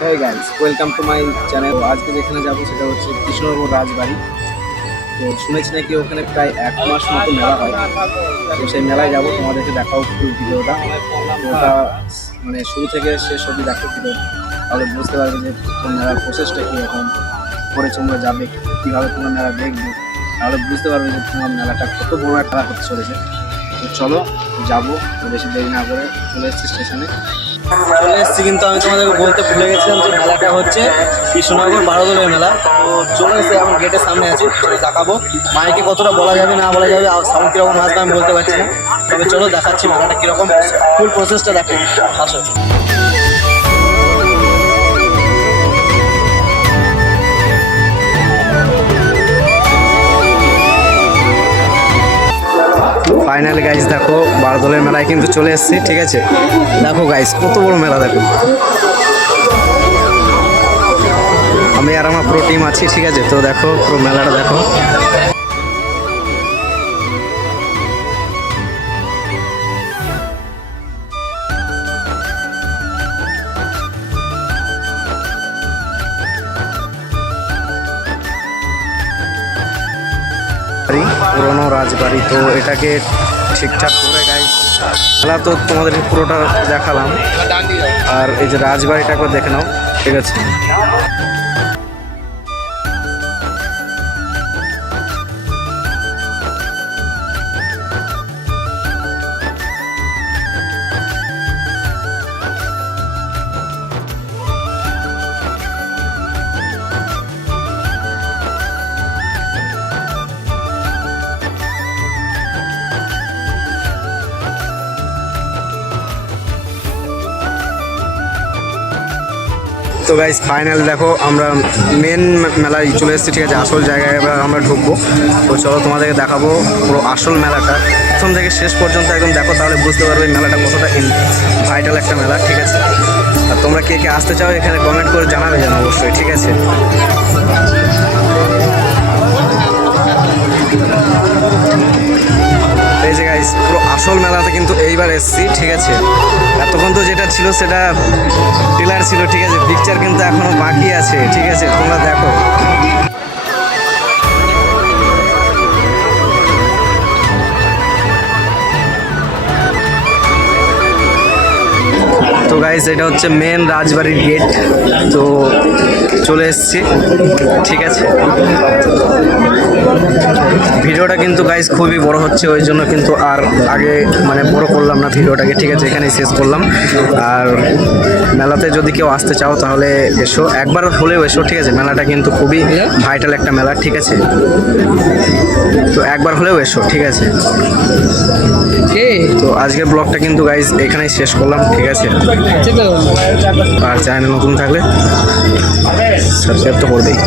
হ্যাঁ guys welcome to my channel আজকে যেখানে যাব সেটা হচ্ছে কৃষ্ণনগর রাজবাড়ি। তো শুনেছি নাকি ওখানে প্রায় এক মাস মতো মেলা হয়। তো সেই মেলায় যাব, তোমাদেরকে দেখাও ফুল ভিডিওটা। ওটা মানে শুরু থেকে শেষ অবধি দেখো ভিডিও। তাহলে বুঝতে পারবে যে মেলার প্রসেসটা কীরকম করে তোমরা যাবে, কীভাবে তোমরা মেলা দেখবে। তাহলে বুঝতে পারবে যে তোমার মেলাটা কত বড় একটা হতে চলেছে। চলো, যাব। বেশি দেরি না করে চলে এসছি স্টেশনে। চলে এসেছি কিন্তু আমি তোমাদেরকে বলতে ভুলে গেছিলাম যে মেলাটা হচ্ছে কৃষ্ণনগর বারোদলের মেলা। তো চলে এসে এখন গেটের সামনে আছি দেখাবো। মাইকে কতটা বলা যাবে, না বলা যাবে সাউন্ড কীরকম আসবে আমি বলতে পারছি না। তবে চলো দেখাচ্ছি মেলাটা কীরকম। ফুল প্রসেসটা দেখো, আসো। ফাইনাল গাইজ দেখো, বারদলের মেলায় কিন্তু চলে এসেছি, ঠিক আছে? দেখো গাইজ কত বড় মেলা, দেখো। আমি আর আমার পুরো টিম আছি, ঠিক আছে? তো দেখো, পুরো মেলাটা দেখো। পুরোনো রাজবাড়ি। তো এটাকে ঠিকঠাক করে গাই তাহলে তো তোমাদের পুরোটা দেখালাম। আর এই যে রাজবাড়িটাকে দেখে নাও, ঠিক আছে? তো গাইজ ফাইনাল দেখো, আমরা মেন মেলায় চলে এসেছি, ঠিক আছে, আসল জায়গায় এবার আমরা ঢুকবো। তো চলো তোমাদেরকে দেখাবো পুরো আসল মেলাটা। প্রথম থেকে শেষ পর্যন্ত একদম দেখো, তাহলে বুঝতে পারবে মেলাটা কতটা ভাইটাল একটা মেলা, ঠিক আছে? আর তোমরা কে কে আসতে চাও এখানে কমেন্ট করে জানাবে যেন অবশ্যই, ঠিক আছে? কিন্তু এইবার এসেছি, ঠিক আছে। এতক্ষণ তো যেটা ছিল সেটা টিলার ছিল, ঠিক আছে। পিকচার কিন্তু এখনও বাকি আছে, ঠিক আছে। তোমরা দেখো। তো গাইস এটা হচ্ছে মেন রাজবাড়ির গেট তো চলে এসেছি, ঠিক আছে। ভিডিওটা কিন্তু গাইজ খুবই বড় হচ্ছে ওই জন্য কিন্তু আর আগে মানে বড় করলাম না ভিডিওটাকে। ঠিক আছে এখানেই শেষ করলাম। আর মেলাতে যদি কেউ আসতে চাও তাহলে এসো। একবার হলেও এসো ঠিক আছে? মেলাটা কিন্তু খুবই ভাইটাল একটা মেলা ঠিক আছে? তো একবার হলেও এসো ঠিক আছে? তো আজকের ব্লগটা কিন্তু গাইজ এখানেই শেষ করলাম ঠিক আছে? আর চ্যানেল নতুন থাকলে সাবস্ক্রাইব তো করে দিই